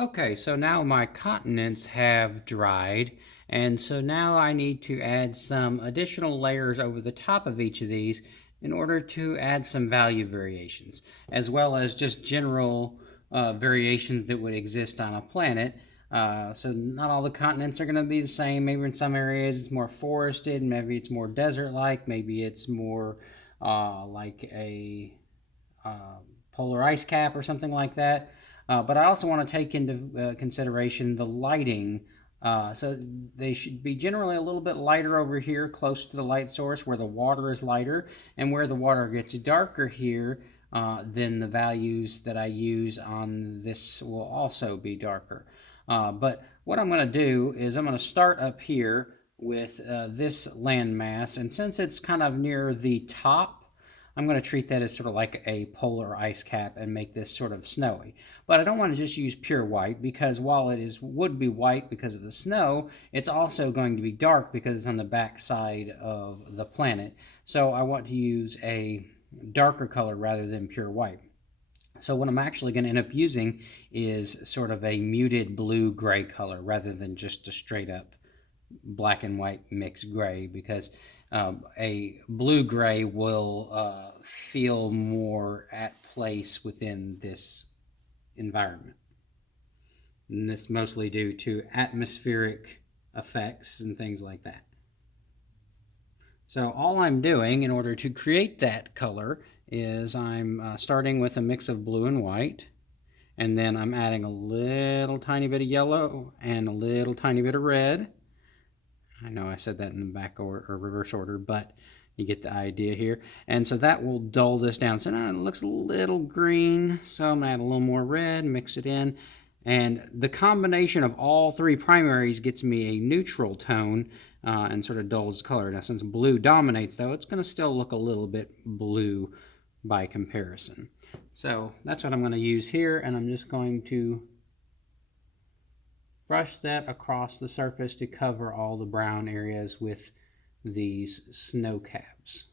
Okay, so now my continents have dried, and so now I need to add some additional layers over the top of each of these in order to add some value variations, as well as just general variations that would exist on a planet. So not all the continents are going to be the same. Maybe in some areas it's more forested, maybe it's more desert-like, maybe it's more like a uh, polar ice cap or something like that. But I also want to take into consideration the lighting. So they should be generally a little bit lighter over here, close to the light source where the water is lighter, and where the water gets darker here, then the values that I use on this will also be darker. But what I'm going to do is I'm going to start up here with this landmass, and since it's kind of near the top, I'm going to treat that as sort of like a polar ice cap and make this sort of snowy. But I don't want to just use pure white, because while it would be white because of the snow, it's also going to be dark because it's on the back side of the planet. So I want to use a darker color rather than pure white. So what I'm actually going to end up using is sort of a muted blue-gray color rather than just a straight up black and white mixed gray, because a blue gray will feel more at place within this environment. And this mostly due to atmospheric effects and things like that. So all I'm doing in order to create that color is I'm starting with a mix of blue and white, and then I'm adding a little tiny bit of yellow and a little tiny bit of red. I know I said that in the back or reverse order, but you get the idea here. And so that will dull this down. So now it looks a little green, so I'm gonna add a little more red, mix it in. And the combination of all three primaries gets me a neutral tone and sort of dulls the color. Now, since blue dominates, though, it's gonna still look a little bit blue by comparison. So that's what I'm gonna use here, and I'm just going to brush that across the surface to cover all the brown areas with these snow caps.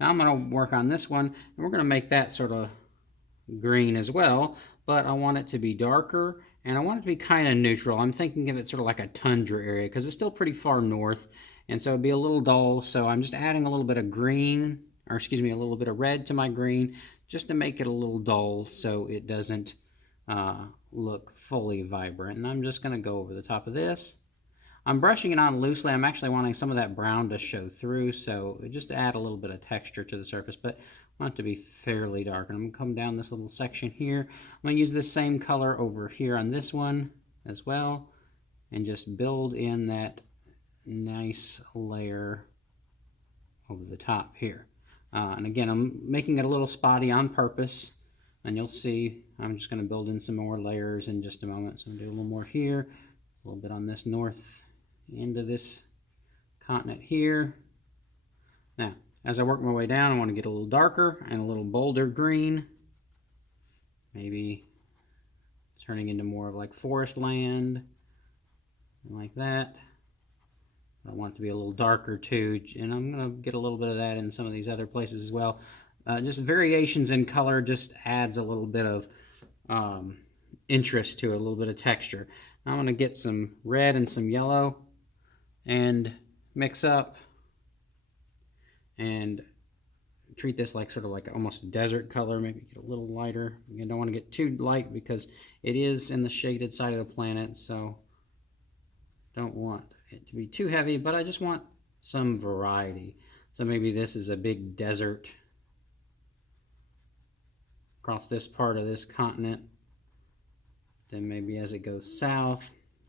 Now I'm going to work on this one, and we're going to make that sort of green as well, but I want it to be darker, and I want it to be kind of neutral. I'm thinking of it sort of like a tundra area, because it's still pretty far north, and so it'd be a little dull, so I'm just adding a little bit of green, or excuse me, a little bit of red to my green, just to make it a little dull so it doesn't look fully vibrant. And I'm just going to go over the top of this. I'm brushing it on loosely. I'm actually wanting some of that brown to show through, so just add a little bit of texture to the surface, but I want it to be fairly dark. And I'm going to come down this little section here. I'm going to use this same color over here on this one as well, and just build in that nice layer over the top here. And again, I'm making it a little spotty on purpose, and you'll see I'm just going to build in some more layers in just a moment. So I'm going to do a little more here, a little bit on this north end of this continent here. Now, as I work my way down, I want to get a little darker and a little bolder green, maybe turning into more of like forest land, like that. I want it to be a little darker too, and I'm going to get a little bit of that in some of these other places as well. Just variations in color just adds a little bit of interest to it, a little bit of texture. Now I'm going to get some red and some yellow and mix up and treat this like sort of like almost a desert color, maybe get a little lighter. You don't want to get too light because it is in the shaded side of the planet, so don't want it to be too heavy, but I just want some variety. So maybe this is a big desert across this part of this continent. Then maybe as it goes south,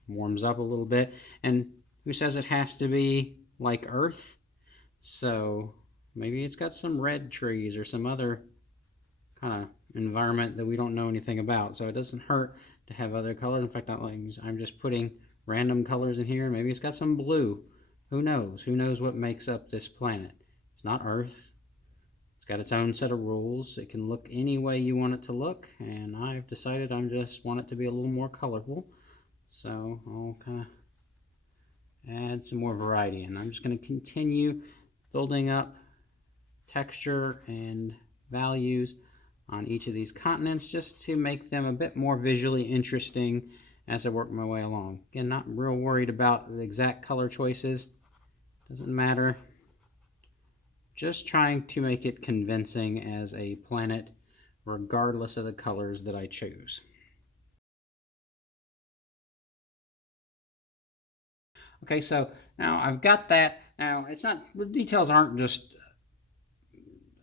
warms up a little bit. And who says it has to be like Earth? So maybe it's got some red trees or some other kind of environment that we don't know anything about. So it doesn't hurt to have other colors. In fact, I'm just putting random colors in here. Maybe it's got some blue. Who knows? Who knows what makes up this planet? It's not Earth. It's got its own set of rules. It can look any way you want it to look, and I've decided I just want it to be a little more colorful. So I'll kind of add some more variety, and I'm just going to continue building up texture and values on each of these continents just to make them a bit more visually interesting as I work my way along. Again, not real worried about the exact color choices. Doesn't matter. Just trying to make it convincing as a planet regardless of the colors that I choose. Okay, so now I've got that. Now it's not, the details aren't just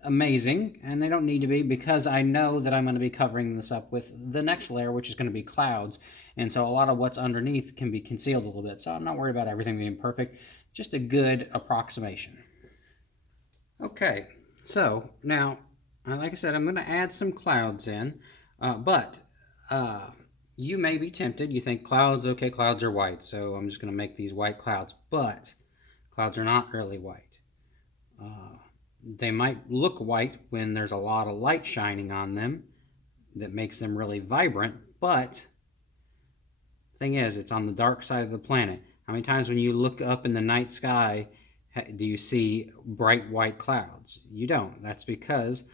amazing, and they don't need to be, because I know that I'm going to be covering this up with the next layer, which is going to be clouds, and so a lot of what's underneath can be concealed a little bit, so I'm not worried about everything being perfect, just a good approximation. Okay, so now, like I said, I'm going to add some clouds in, but you may be tempted. You think clouds, okay, clouds are white, so I'm just going to make these white clouds, but clouds are not really white. They might look white when there's a lot of light shining on them that makes them really vibrant, but the thing is, it's on the dark side of the planet. How many times when you look up in the night sky do you see bright white clouds? You don't. That's because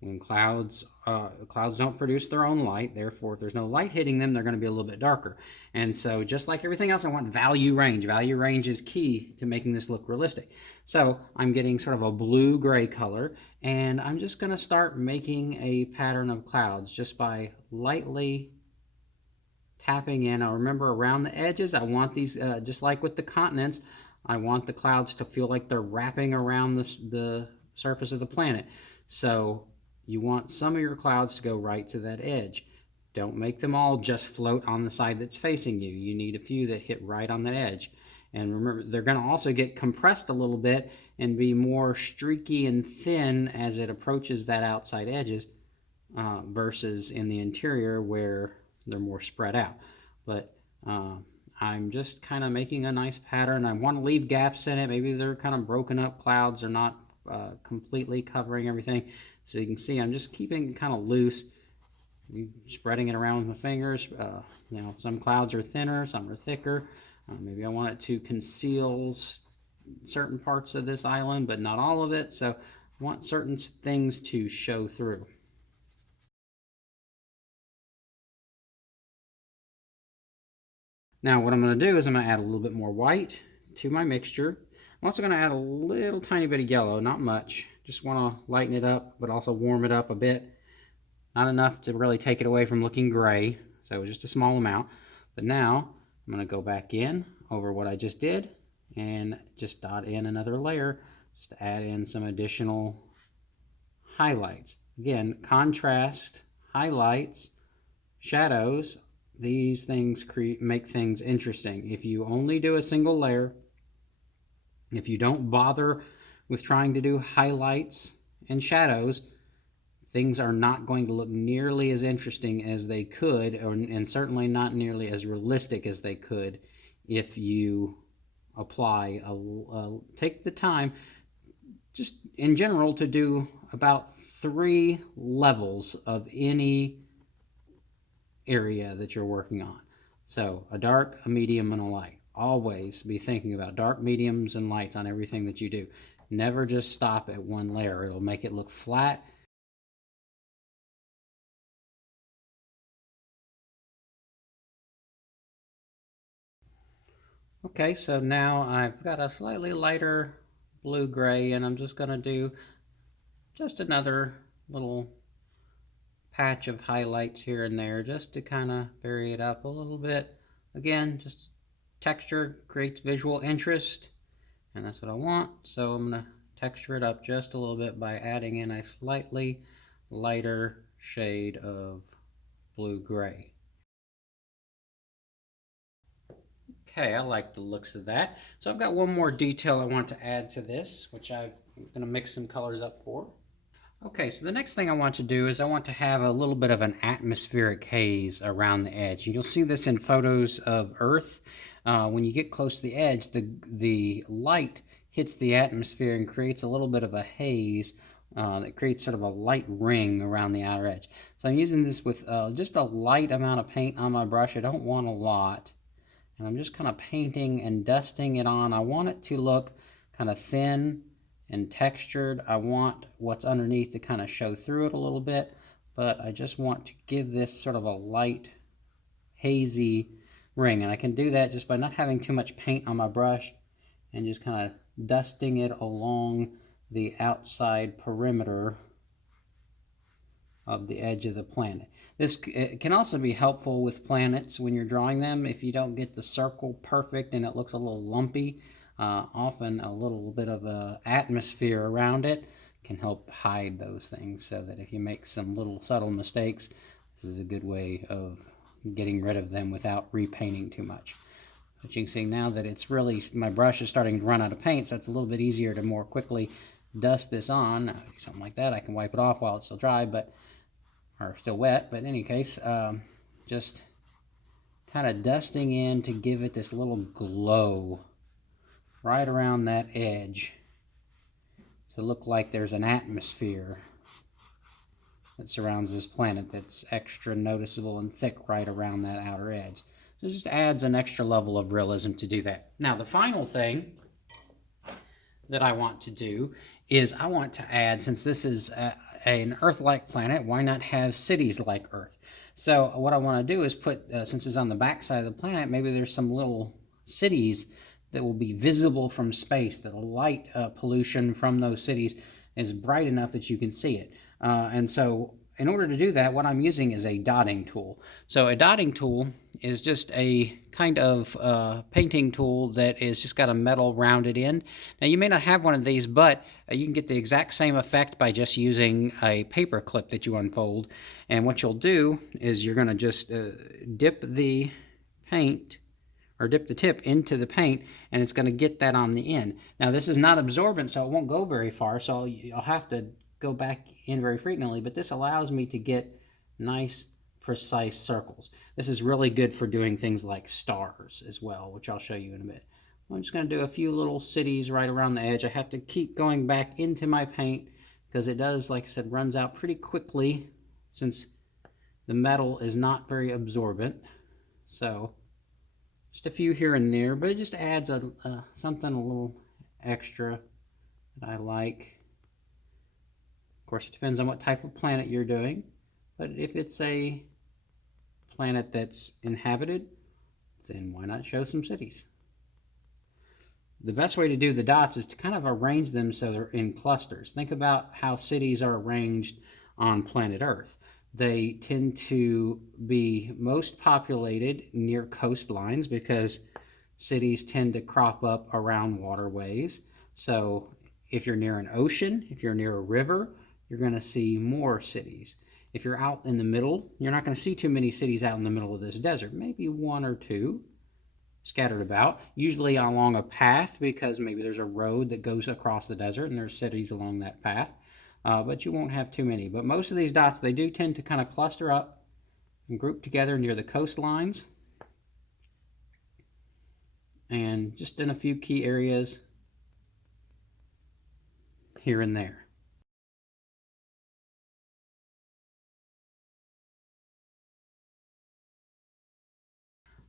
when clouds don't produce their own light, therefore if there's no light hitting them, they're going to be a little bit darker. And so just like everything else, I want value range. Value range is key to making this look realistic. So I'm getting sort of a blue-gray color, and I'm just going to start making a pattern of clouds just by lightly tapping in. Now remember, around the edges, I want these, just like with the continents, I want the clouds to feel like they're wrapping around the surface of the planet. So you want some of your clouds to go right to that edge. Don't make them all just float on the side that's facing you. You need a few that hit right on that edge. And remember, they're going to also get compressed a little bit and be more streaky and thin as it approaches that outside edges versus in the interior where they're more spread out. But I'm just kind of making a nice pattern. I want to leave gaps in it. Maybe they're kind of broken up clouds. They're not completely covering everything. So you can see I'm just keeping it kind of loose, spreading it around with my fingers. You know, some clouds are thinner, some are thicker. Maybe I want it to conceal certain parts of this island, but not all of it. So I want certain things to show through. Now what I'm going to do is I'm going to add a little bit more white to my mixture. I'm also going to add a little tiny bit of yellow, not much. Just want to lighten it up, but also warm it up a bit. Not enough to really take it away from looking gray, so just a small amount. But now I'm going to go back in over what I just did and just dot in another layer just to add in some additional highlights. Again, contrast, highlights, shadows, these things make things interesting. If you only do a single layer, if you don't bother with trying to do highlights and shadows, things are not going to look nearly as interesting as they could, and certainly not nearly as realistic as they could if you apply take the time just in general to do about 3 levels of any area that you're working on. So a dark, a medium, and a light. Always be thinking about dark, mediums, and lights on everything that you do. Never just stop at one layer. It'll make it look flat. Okay, so now I've got a slightly lighter blue-gray, and I'm just going to do just another little patch of highlights here and there just to kind of vary it up a little bit. Again, just texture creates visual interest, and that's what I want. So I'm going to texture it up just a little bit by adding in a slightly lighter shade of blue-gray. Okay, I like the looks of that. So I've got one more detail I want to add to this, which I'm going to mix some colors up for. Okay, so the next thing I want to do is I want to have a little bit of an atmospheric haze around the edge. And you'll see this in photos of Earth. When you get close to the edge, the light hits the atmosphere and creates a little bit of a haze that creates sort of a light ring around the outer edge. So I'm using this with just a light amount of paint on my brush. I don't want a lot. And I'm just kind of painting and dusting it on. I want it to look kind of thin and textured. I want what's underneath to kind of show through it a little bit, but I just want to give this sort of a light, hazy ring. And I can do that just by not having too much paint on my brush and just kind of dusting it along the outside perimeter of the edge of the planet. This can also be helpful with planets when you're drawing them. If you don't get the circle perfect and it looks a little lumpy, often a little bit of a atmosphere around it can help hide those things, so that if you make some little subtle mistakes, this is a good way of getting rid of them without repainting too much. But you can see now that it's really, my brush is starting to run out of paint, so it's a little bit easier to more quickly dust this on. Something like that, I can wipe it off while it's still dry, or still wet, but in any case, just kind of dusting in to give it this little glow right around that edge to look like there's an atmosphere that surrounds this planet that's extra noticeable and thick right around that outer edge. So it just adds an extra level of realism to do that. Now, the final thing that I want to do is I want to add, since this is an Earth-like planet, why not have cities like Earth? So what I want to do is put, since it's on the back side of the planet, maybe there's some little cities that will be visible from space, that the light pollution from those cities is bright enough that you can see it. And so in order to do that, what I'm using is a dotting tool. So a dotting tool is just a kind of painting tool that is just got a metal rounded end. Now you may not have one of these, but you can get the exact same effect by just using a paper clip that you unfold. And what you'll do is you're going to just dip the paint, or dip the tip into the paint, and it's going to get that on the end. Now this is not absorbent, so it won't go very far, so I'll have to go back in very frequently, but this allows me to get nice, precise circles. This is really good for doing things like stars as well, which I'll show you in a bit. I'm just going to do a few little cities right around the edge. I have to keep going back into my paint because it does, like I said, runs out pretty quickly since the metal is not very absorbent. So just a few here and there, but it just adds something a little extra that I like. Of course, it depends on what type of planet you're doing, but if it's a planet that's inhabited, then why not show some cities? The best way to do the dots is to kind of arrange them so they're in clusters. Think about how cities are arranged on planet Earth. They tend to be most populated near coastlines because cities tend to crop up around waterways. So if you're near an ocean, if you're near a river, you're going to see more cities. If you're out in the middle, you're not going to see too many cities out in the middle of this desert. Maybe one or two scattered about, usually along a path, because maybe there's a road that goes across the desert and there's cities along that path. But you won't have too many. But most of these dots, they do tend to kind of cluster up and group together near the coastlines and just in a few key areas here and there.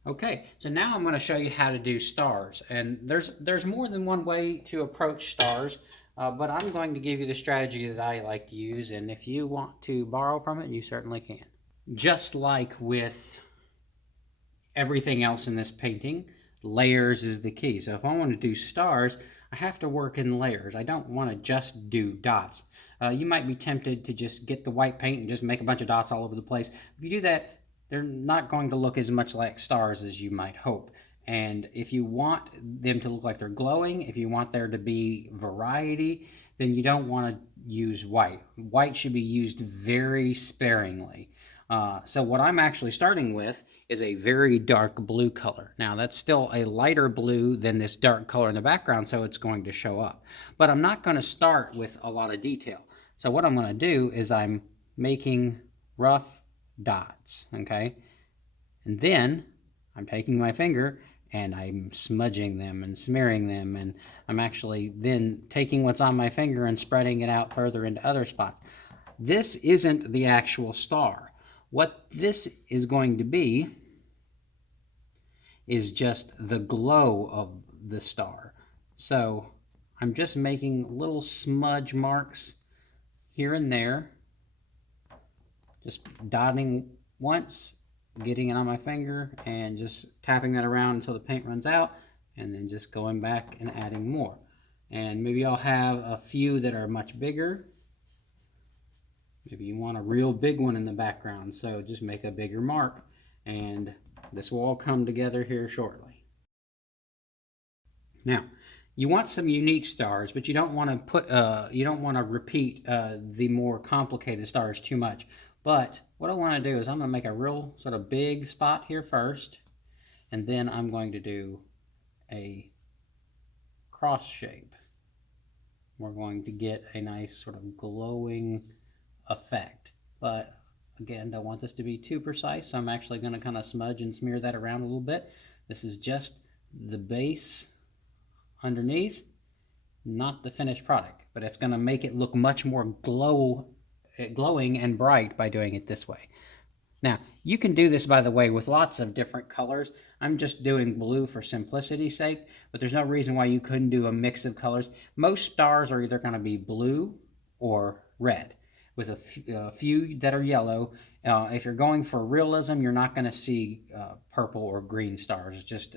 Okay, so now I'm going to show you how to do stars. And there's more than one way to approach stars. But I'm going to give you the strategy that I like to use, and if you want to borrow from it, you certainly can. Just like with everything else in this painting, layers is the key. So if I want to do stars, I have to work in layers. I don't want to just do dots. You might be tempted to just get the white paint and just make a bunch of dots all over the place. If you do that, they're not going to look as much like stars as you might hope. And if you want them to look like they're glowing, if you want there to be variety, then you don't want to use white. White should be used very sparingly. So what I'm actually starting with is a very dark blue color. Now that's still a lighter blue than this dark color in the background, so it's going to show up. But I'm not going to start with a lot of detail. So what I'm going to do is I'm making rough dots, okay? And then I'm taking my finger and I'm smudging them and smearing them, and I'm actually then taking what's on my finger and spreading it out further into other spots. This isn't the actual star. What this is going to be is just the glow of the star. So I'm just making little smudge marks here and there. Just dotting once, getting it on my finger, and just tapping that around until the paint runs out, and then just going back and adding more. And maybe I'll have a few that are much bigger. Maybe you want a real big one in the background, so just make a bigger mark, and this will all come together here shortly. Now, you want some unique stars, but you don't want to repeat the more complicated stars too much. But what I want to do is I'm going to make a real sort of big spot here first, and then I'm going to do a cross shape. We're going to get a nice sort of glowing effect. But again, don't want this to be too precise, so I'm actually going to kind of smudge and smear that around a little bit. This is just the base underneath, not the finished product, but it's going to make it look much more glowing and bright by doing it this way. Now, you can do this, by the way, with lots of different colors. I'm just doing blue for simplicity's sake, but there's no reason why you couldn't do a mix of colors. Most stars are either going to be blue or red, with a few that are yellow. If you're going for realism, you're not going to see purple or green stars. It's just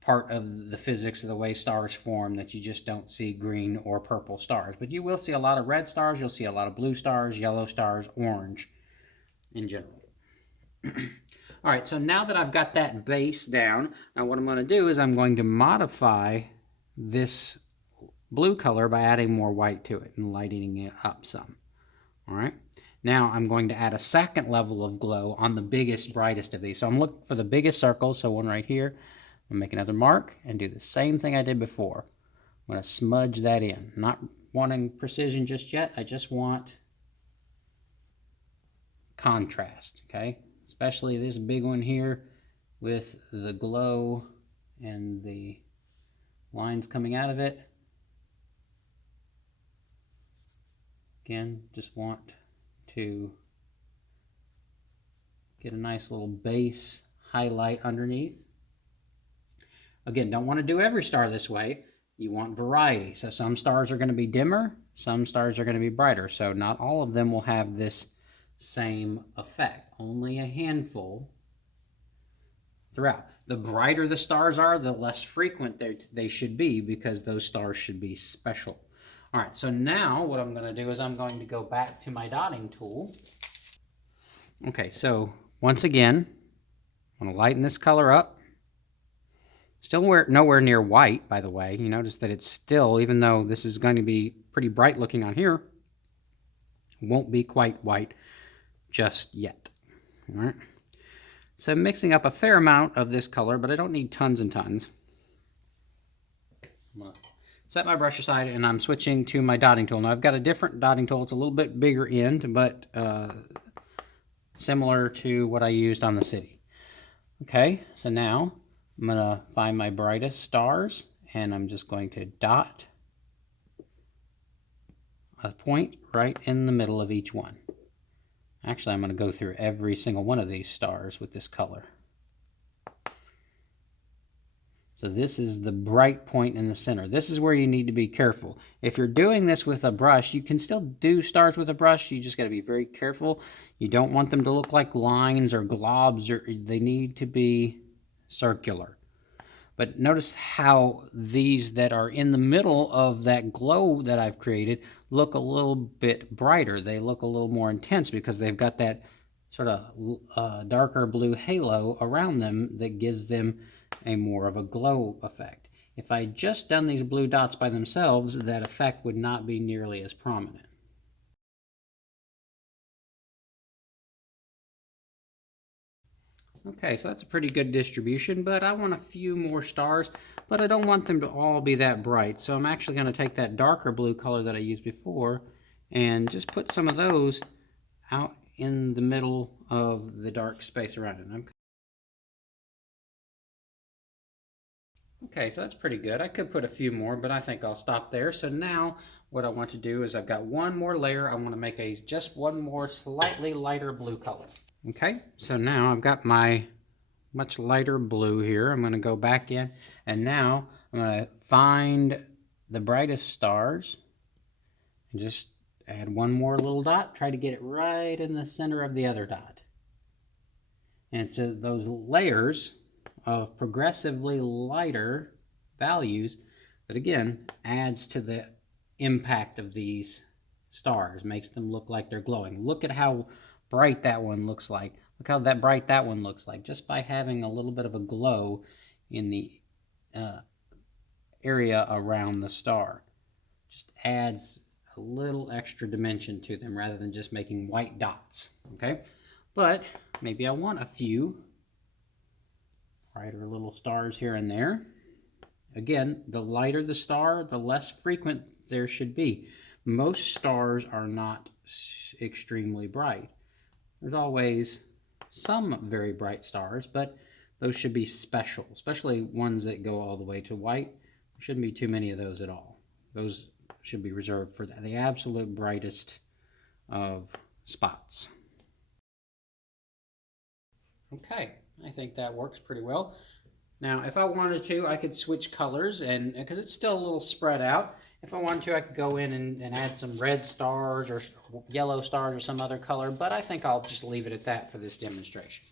part of the physics of the way stars form that you just don't see green or purple stars. But you will see a lot of red stars, you'll see a lot of blue stars, yellow stars, orange in general. All right, so now that I've got that base down, now what I'm going to do is I'm going to modify this blue color by adding more white to it and lightening it up some. All right, now I'm going to add a second level of glow on the biggest, brightest of these. So I'm looking for the biggest circle, so one right here. I'm going to make another mark and do the same thing I did before. I'm going to smudge that in. Not wanting precision just yet. I just want contrast, okay? Especially this big one here with the glow and the lines coming out of it. Again, just want to get a nice little base highlight underneath. Again, don't want to do every star this way. You want variety. So some stars are going to be dimmer, some stars are going to be brighter. So not all of them will have this same effect. Only a handful throughout. The brighter the stars are, the less frequent they should be, because those stars should be special. All right, so now what I'm going to do is I'm going to go back to my dotting tool. Okay, so once again, I'm going to lighten this color up. Still nowhere near white, by the way. You notice that it's still, even though this is going to be pretty bright looking on here, won't be quite white just yet. All right. So I'm mixing up a fair amount of this color, but I don't need tons and tons. I'm going to set my brush aside, and I'm switching to my dotting tool. Now I've got a different dotting tool. It's a little bit bigger end, but similar to what I used on the city. Okay, so now I'm going to find my brightest stars, and I'm just going to dot a point right in the middle of each one. Actually, I'm going to go through every single one of these stars with this color. So this is the bright point in the center. This is where you need to be careful. If you're doing this with a brush, you can still do stars with a brush. You just got to be very careful. You don't want them to look like lines or globs, or they need to be circular. But notice how these that are in the middle of that glow that I've created look a little bit brighter. They look a little more intense because they've got that sort of darker blue halo around them that gives them a more of a glow effect. If I just done these blue dots by themselves, that effect would not be nearly as prominent. Okay, so that's a pretty good distribution, but I want a few more stars, but I don't want them to all be that bright. So I'm actually going to take that darker blue color that I used before and just put some of those out in the middle of the dark space around it. Okay, so that's pretty good. I could put a few more, but I think I'll stop there. So now what I want to do is I've got one more layer. I want to make just one more slightly lighter blue color. Okay, so now I've got my much lighter blue here. I'm going to go back in, and now I'm going to find the brightest stars and just add one more little dot. Try to get it right in the center of the other dot. And so those layers of progressively lighter values, that again adds to the impact of these stars, makes them look like they're glowing. Look at how bright that one looks like. Look how bright that one looks like, just by having a little bit of a glow in the area around the star. Just adds a little extra dimension to them rather than just making white dots, okay? But maybe I want a few brighter little stars here and there. Again, the lighter the star, the less frequent there should be. Most stars are not extremely bright. There's always some very bright stars, but those should be special, especially ones that go all the way to white. There shouldn't be too many of those at all. Those should be reserved for the absolute brightest of spots. Okay, I think that works pretty well. Now, if I wanted to, I could switch colors, and because it's still a little spread out, if I wanted to, I could go in and add some red stars or yellow stars or some other color, but I think I'll just leave it at that for this demonstration.